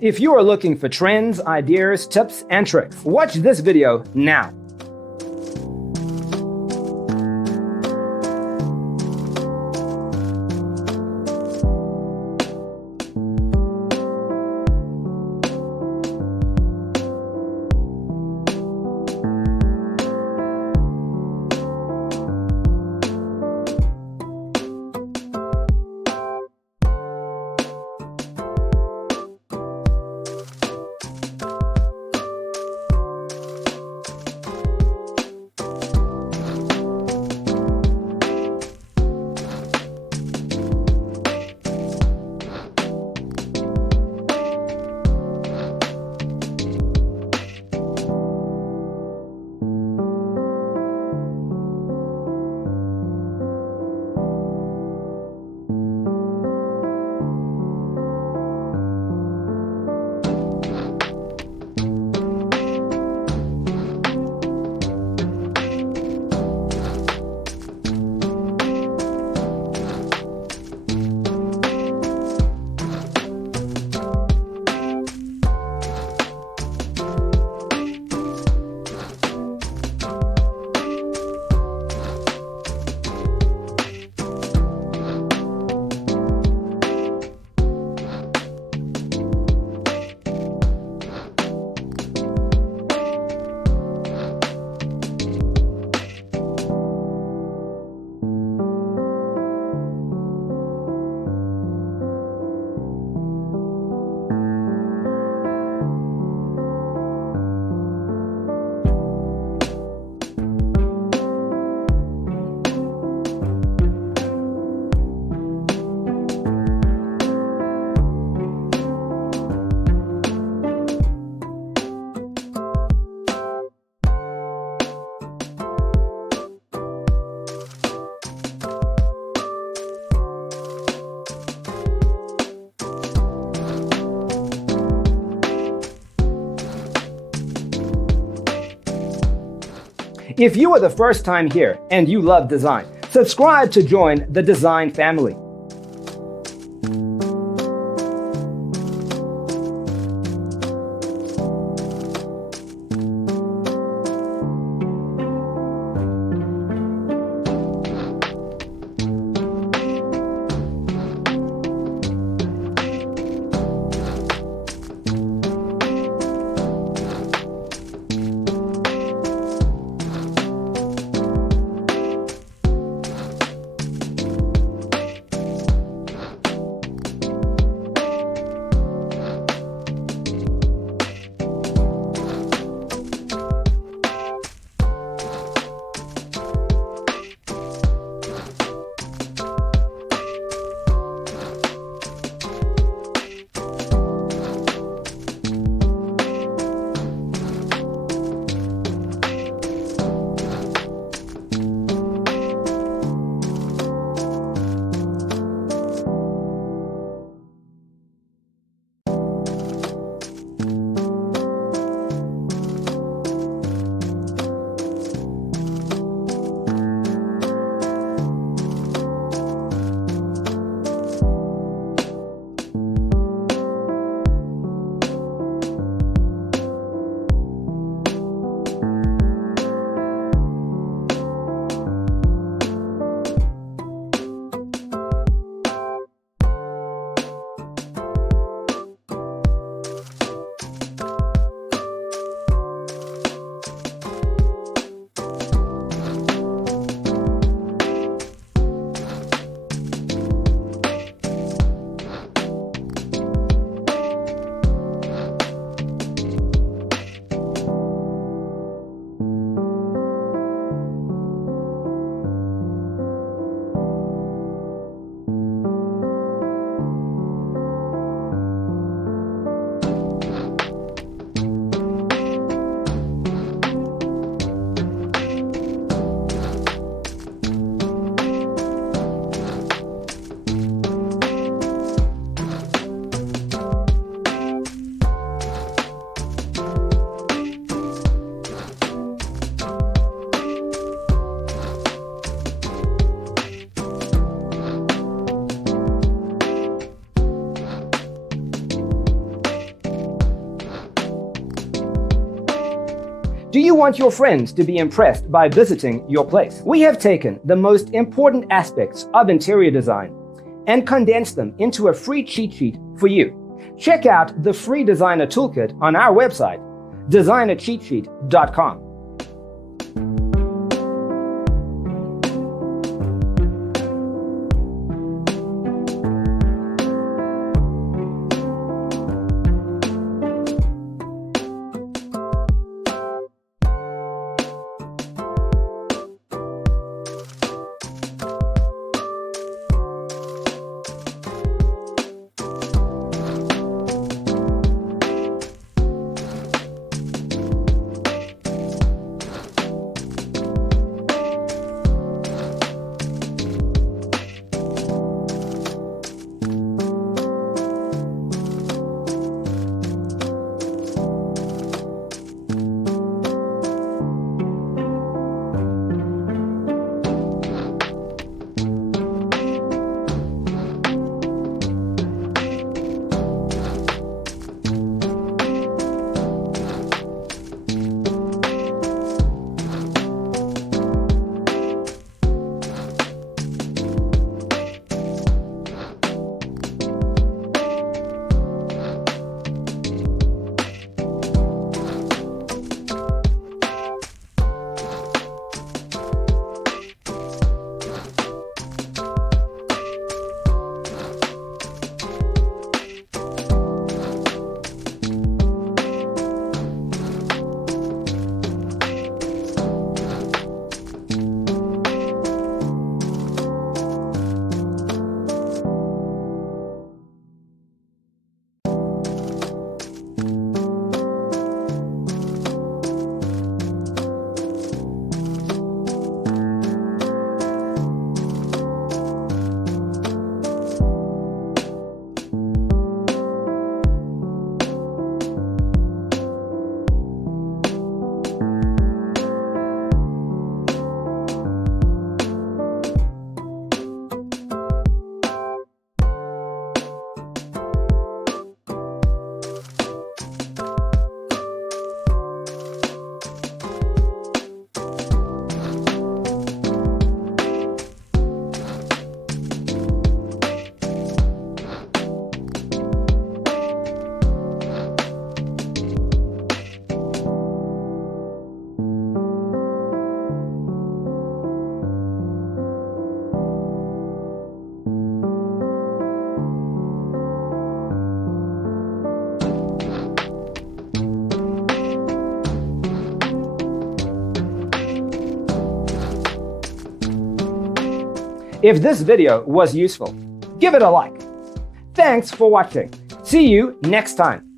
If you are looking for trends, ideas, tips, and tricks, watch this video now. If you are the first time here and you love design, subscribe to join the design family. Do you want your friends to be impressed by visiting your place? We have taken the most important aspects of interior design and condensed them into a free cheat sheet for you. Check out the free designer toolkit on our website, designercheatsheet.com. If this video was useful, give it a like. Thanks for watching. See you next time.